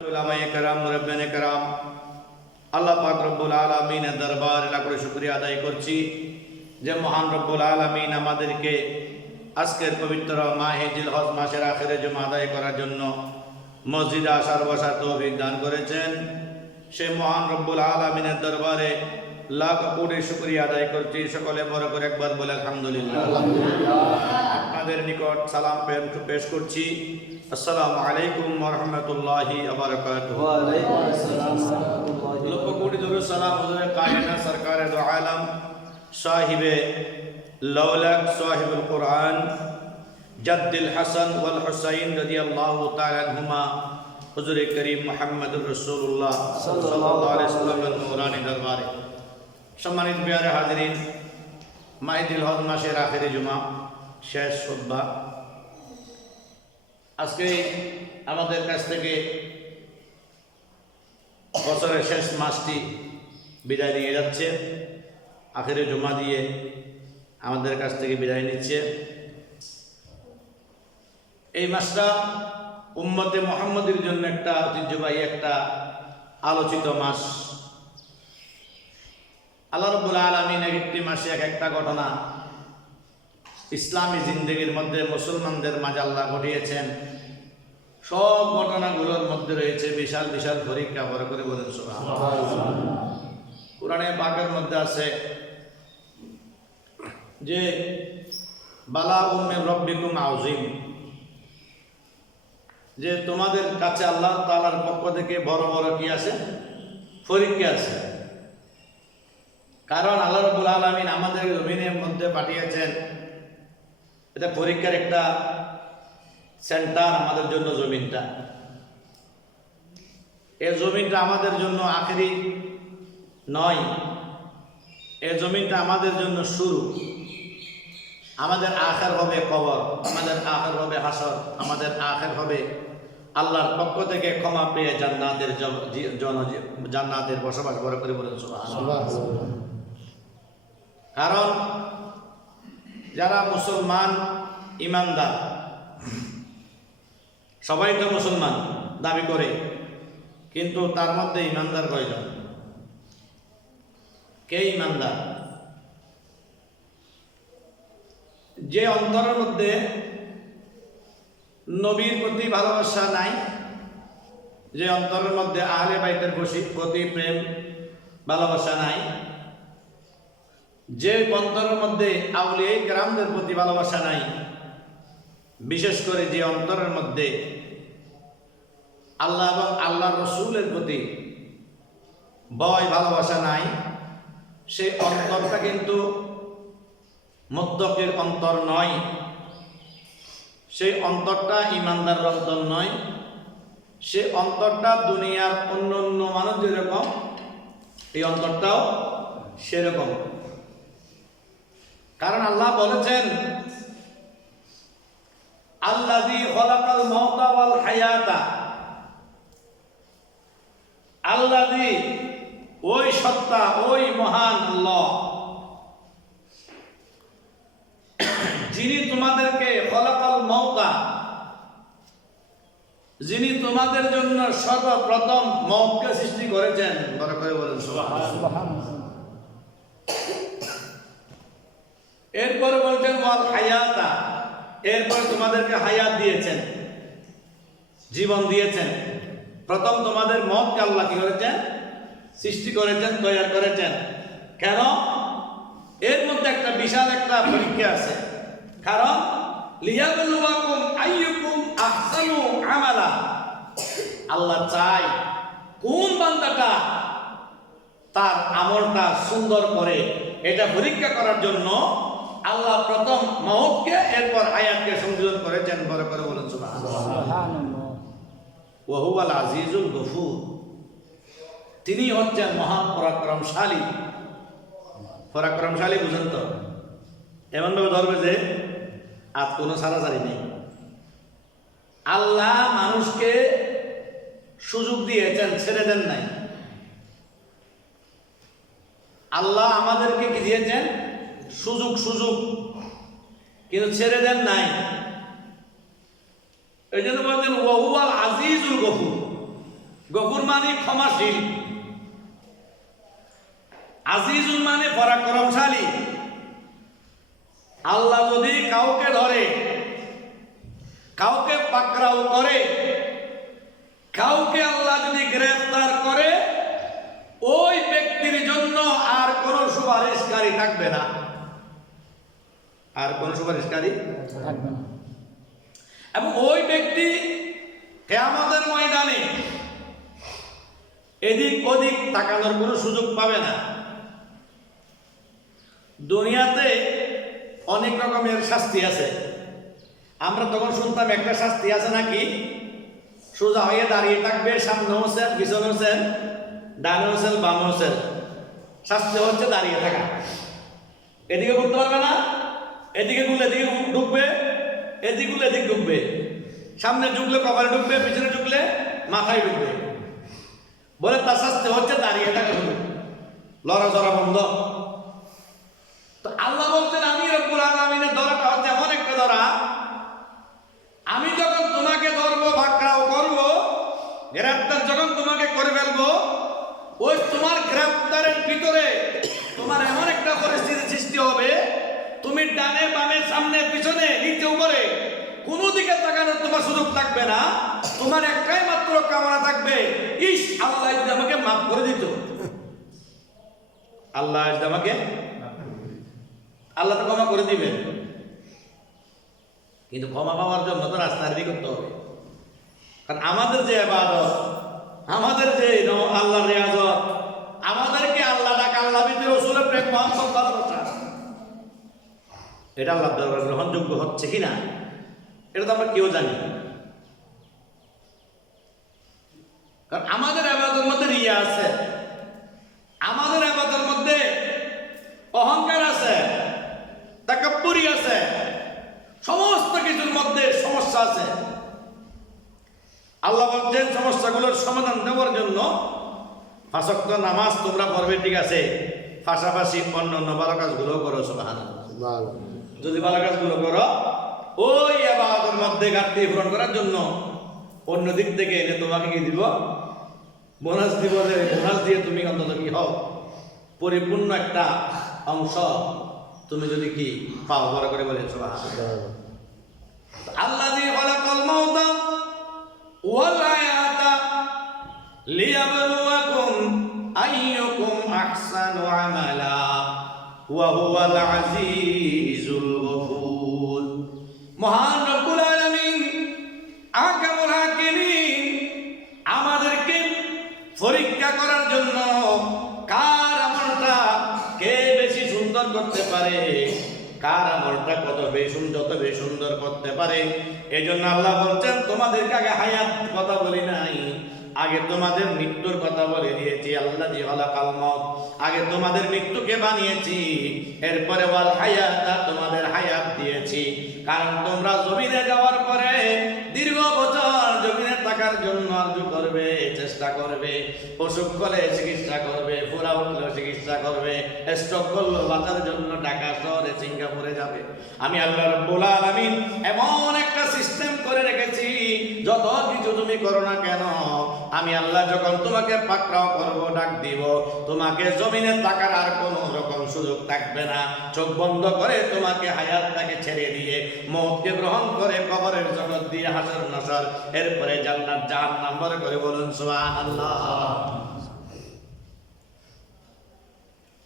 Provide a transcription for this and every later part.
উলামায়ে কেরাম, মুরব্বিয়ানে কেরাম, আল্লাহ পাক রব্বুল আলামিনের দরবারে লাখ কোটি শুকরিয়া আদায় করছি যে মহান রব্বুল আলামিন আমাদেরকে আজকের পবিত্র মাহে জিলহজ মাসের আখেরে জুমা আদায় করার জন্য মসজিদে আসার বসার তৌফিক দান করেছেন। সে মহান রব্বুল আলামিনের দরবারে লাখ কোটি শুকরিয়া আদায় করছি। সকলে বড় করে একবার বলে আলহামদুলিল্লাহ। আপনাদের নিকট সালাম পেশ করছি। আসসালামু আলাইকুম ওয়া রাহমাতুল্লাহি ওয়া বারাকাতুহু। ওয়া আলাইকুম আসসালাম ওয়া রাহমাতুল্লাহি। লক্ষ কোটি দরুদ সালাম হুজুরে কায়নাত সরকারে দো আলম সাহিবে লৌলাক সাহিবুল কুরআন জাদ্দুল হাসান ওয়াল হুসাইন রাদিয়াল্লাহু তাআলা আনহুমা হুজুরে করিম মুহাম্মদুর রাসূলুল্লাহ সাল্লাল্লাহু আলাইহি ওয়াসাল্লামের নূরানী দরবারে। সম্মানিত প্রিয় হাজিরিন, মাহে জিলহজ মাসের আখেরি জুমা, শেষ খুতবা। আজকে আমাদের কাছ থেকে বছরের শেষ মাসটি বিদায় নিয়ে যাচ্ছে, আখেরে জুমা দিয়ে আমাদের কাছ থেকে বিদায় নিচ্ছে। এই মাসটা উম্মতে মুহাম্মদের জন্য একটা ঐতিহ্যবাহী, একটা আলোচিত মাস। আল্লাহ রাব্বুল আলামিন একটি মাসে এক একটা ঘটনা ইসলামী জিন্দেগির মধ্যে মুসলমানদের মাঝে আল্লাহ ঘটিয়েছেন। সব ঘটনাগুলোর মধ্যে রয়েছে বিশাল বিশাল পরীক্ষা। বড় করে বলেন সুবহানাল্লাহ। কুরআনে পাকের মধ্যে আছে যে বালাগুম মির রাব্বিকুম আযীম, যে তোমাদের কাছে আল্লাহ তাআলার পক্ষ থেকে বড় বড় কি আছে, পরীক্ষা আছে। কারণ আল্লাহ রাব্বুল আলামিন আমাদের জমিনের মধ্যে পাঠিয়েছেন, এটা পরীক্ষার একটা সেন্টার আমাদের জন্য। জমিনটা, এই জমিনটা আমাদের জন্য আখেরি নয়, এই জমিনটা আমাদের জন্য শুরু। আমাদের আখের হবে কবর, আমাদের আখের হবে হাসর, আমাদের আখের হবে আল্লাহর পক্ষ থেকে ক্ষমা পেয়ে জান্নাতের বসবাস। বড় করে বলেন সুবহানাল্লাহ। কারণ যারা মুসলমান ইমানদার, সবাই তো মুসলমান দাবি করে, কিন্তু তার মধ্যে ইমানদার কয়জন? কে ইমানদার? যে অন্তরের মধ্যে নবীর প্রতি ভালোবাসা নাই, যে অন্তরের মধ্যে আহলে বাইতের প্রতি প্রেম ভালোবাসা নাই, যে অন্তরের মধ্যে আউলিয়া কেরামদের প্রতি ভালোবাসা নাই, বিশেষ করে যে অন্তরের মধ্যে আল্লাহ এবং আল্লাহর রাসূলের প্রতি ভয় ভালোবাসা নাই, সেই অন্তরটা কিন্তু মুত্তাকির অন্তর নয়, সেই অন্তরটা ইমানদার অন্তর নয়। সেই অন্তরটা দুনিয়ার অন্য অন্য মানুষ যেরকম, এই অন্তরটাও সেরকম। কারণ আল্লাহ বলেছেন, আল্লাযী খালাকাল মাউতা ওয়াল হায়াতা, আল্লাযী ওই সত্তা, ওই মহান আল্লাহ, যিনি তোমাদেরকে খালাকাল মাউতা, যিনি তোমাদের জন্য সর্বপ্রথম মওতকে সৃষ্টি করেছেন। বড় করে বলেন সুবহানাল্লাহ। এরপরে বলছেন ওয়াল হায়াতা, এরপরে তোমাদেরকে হায়াত দিয়েছেন, জীবন দিয়েছেন। প্রথম তোমাদের মওতকে আল্লাহ কি করেছেন? সৃষ্টি করেছেন, তৈরি করেছেন। কেন? এর মধ্যে একটা বিশাল একটা পরীক্ষা আছে। কারণ লিয়াবলুয়াকুম আইয়ুকুম আহসানু আমালা, আল্লাহ চাই কোন বান্দাটা তার আমলটা সুন্দর করে। এটা পরীক্ষা করার জন্য আল্লাহ প্রথম মওতকে, এরপর হায়াতকে সংযোজন করেছেন। বড় করে বলেন সুবহানাল্লাহ। ওয়া হুয়াল আজিজুল গফুর, তিনি হচ্ছেন মহা পরাক্রমশালী। পরাক্রমশালী বুঝেন তো? এমনভাবে ধরবে যে আর কোনো ছাড়াছাড়ি নেই। আল্লাহ মানুষকে সুযোগ দিয়েছেন, ছেড়ে দেন নাই। আল্লাহ আমাদেরকে কি দিয়েছেন? সুযোগ, কিন্তু ছেড়ে দেন নাই। এই জন্য বলছেন ওয়া হুয়াল আজিজুল গফুর, গফুর মানে ক্ষমাশীল, আজিজুল মানে পরাক্রমশালী। আল্লাহ যদি কাউকে ধরে, কাউকে পাকড়াও করে, কাউকে আল্লাহ যদি গ্রেফতার করে, ওই ব্যক্তির জন্য আর কোন সুপারিশকারী থাকবে না, আর কোন সুপারিশকারী থাকবে না। এবং ওই ব্যক্তি কিয়ামতের ময়দানে এদিক ওদিক তাকানোর কোনো সুযোগ পাবে না। দুনিয়াতে অনেক রকমের শাস্তি আছে। আমরা তখন শুনতাম একটা শাস্তি আছে নাকি, সোজা হয়ে দাঁড়িয়ে থাকবে, সামনে হোসেন, পিছনে হোসেন, ডানে হোসেন, বামে হোসেন। শাস্তি হচ্ছে দাঁড়িয়ে থাকা। এদিকে ঘুরতে পারবে না, এদিকে ঘুরলে এদিকে ঢুকবে, এদিকে ঘুরলে এদিকে ঢুকবে, সামনে ঢুকলে কপালে ঢুকবে, পিছনে ঢুকলে মাথায় ঢুকবে। বলে তার শাস্তি হচ্ছে দাঁড়িয়ে থাকা, শুধু লড়াচড়া বন্ধ। তো আল্লাহ বলছেন, আমি রব্বুল আলামিনের ধরাটা হচ্ছে এমন একটা ধরা, আমি যখন তোমাকে ধরবো, পাকড়াও করবো, গ্রেফতার যখন তোমাকে করে ফেলবো, ওই তোমার গ্রেফতারের ভিতরে তোমার এমন একটা পরিস্থিতি সৃষ্টি হবে, তুমি ডানে বামে সামনে পিছনে নিচে উপরে কোনো দিকে তাকানোর তোমার সুযোগ থাকবে না। তোমার একটাই মাত্র কামনা থাকবে, ইস আল্লাহ যদি আমাকে মাফ করে দিত, আল্লাহ যদি আমাকে, আল্লাহ তো ক্ষমা করে দিবেন, কিন্তু ক্ষমা পাওয়ার জন্য তো রাস্তা রেডি করতে হবে। কারণ আমাদের যে ইবাদত, আমাদের যে আল্লাহর রিয়াজত, আমাদেরকে আল্লাহ ডাক, আল্লাহ ভিতরে রাসূলের প্রেম, মহব্বত, ভালোবাসা, এটা আল্লাহর দরবারে গ্রহণযোগ্য হচ্ছে কিনা এটা তো আমরা কেউ জানি না। কারণ আমাদের ইবাদতের মধ্যে রিয়া আছে, আমাদের ইবাদতের মধ্যে অহংকার আছে, তাকাব্বুরি আছে, সমস্ত কিছুর মধ্যে সমস্যা আছে। আল্লাহ বলছেন সমস্যাগুলোর সমাধান দেওয়ার জন্য 5 ওয়াক্ত নামাজ তোমরা পড়বে, ঠিক আছে, পাশাপাশি অন্য ভালো কাজগুলো করো। সুবহানাল্লাহ। যদি ভালো কাজগুলো করো, ওই ইবাদতের মধ্যে ঘাটতি পূরণ করার জন্য অন্য দিক থেকে এনে তোমাকে কি দিব, বোনাস দিব। বোনাস দিয়ে তুমি অন্তত কি হও, পরিপূর্ণ একটা অংশ তুমি যদি কি পাও, বড় করে বলেন সুবহানাল্লাহ। আল্লাযী খালাকাল মাউতা ওয়াল হায়াতা লিয়াবলুয়াকুম আইয়ুকুম আহসানু আমালা ওয়া হুয়াল আজিজুল গফুর। মহান রব্বুল আলামিন আহকামুল হাকিমিন আমাদেরকে পরীক্ষা করার জন্য কার আমলটা কে বেশি সুন্দর করতে পারে, কার আমলটা যত বেশি সুন্দর করতে পারে, এই জন্য আল্লাহ বলছেন তোমাদেরকে আগে হায়াত কথা বলি নাই, আগে তোমাদের মৃত্যুর কথা বলে দিয়েছি। আল্লাযী খালাকাল মাউত, আগে তোমাদের মৃত্যুকে বানিয়েছি, এরপরে ওয়াল হায়াতা, তোমাদের হায়াত দিয়েছি। কারণ তোমরা জমিনে যাওয়ার পরে দীর্ঘ বছর জমিনে থাকার জন্য আরজু করবে, চেষ্টা করবে, অসুখ হলে চিকিৎসা করবে, ফোড়া উঠলে চিকিৎসা করবে, স্ট্রোক করলে বাঁচার জন্য ঢাকা শহরে, সিঙ্গাপুরে যাবে। আমি আল্লাহ রাব্বুল আলামিন এমন একটা সিস্টেম করে রেখেছি, যত কিছু তুমি করো না কেন, আমি আল্লাহ যখন তোমাকে পাকড়াও করব, ডাক দিব, তোমাকে জমিনে থাকার আর কোনো রকম সুযোগ থাকবে না। চোখ বন্ধ করে তোমাকে হায়াতটাকে ছেড়ে দিয়ে মওতকে গ্রহণ করে কবরের জগৎ দিয়ে হাসর নাসর, এরপরে জান্নাত জাহান্নাম বড় করে বলুন সুবহানাল্লাহ।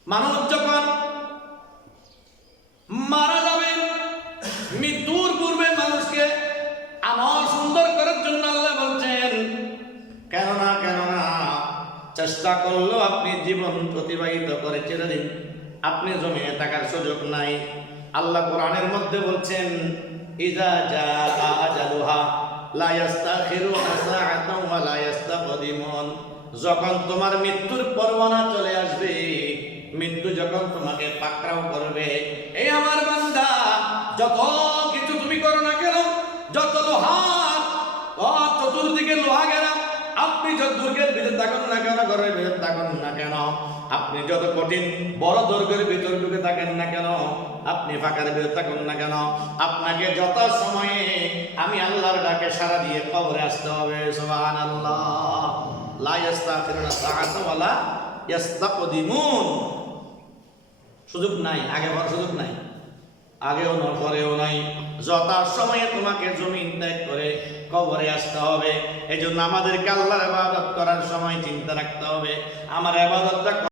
মানুষ যখন মারা যাবে, মৃত্যুর পূর্বে মানুষকে আমল সুন্দর করার জন্য আল্লাহ বলছেন, কেননা চেষ্টা করলেও আপনি জীবন অতিবাহিত করে চিরদিন আপনি জমিয়ে থাকার সুযোগ নাই। আল্লাহ কোরআনের মধ্যে বলছেন, ইযা জাআ আজালুহা লা ইস্তাখিরুনা সাআতান ওয়া লা ইস্তাকদিমুন। যখন তোমার মৃত্যুর পরওয়ানা চলে আসবে, মৃত্যু যখন তোমাকে পাকড়াও করবে, এই আমার বান্দা, যত কিছু তুমি করো না কেন, যত লোহার চতুর্দিকে লোহা গেরা, আপনি যত দুর্গের ভিতরে থাকুন না কেন, ঘরের ভিতরে থাকুন না কেন, আপনি যত কঠিন বড় দুর্গের ভিতরে ঢুকে থাকেন না কেন, আপনি ফাঁকার ভিতরে থাকুন না কেন, আপনাকে যত সময়ে আমি আল্লাহর ডাকে সাড়া দিয়ে কবরে আসতে হবে। সুবহানাল্লাহ। লা ইস্তাখিরুনা সাআতা ওয়ালা ইস্তাকদিমুন। সুযোগ নাই, আগে হওয়ার সুযোগ নাই, আগেও নয় পরেও নাই। যথা সময়ে তোমাকে জমিন ত্যাগ করে কবরে আসতে হবে। এই জন্য আমাদেরকে আল্লাহর ইবাদত করার সময় চিন্তা রাখতে হবে আমার ইবাদতটা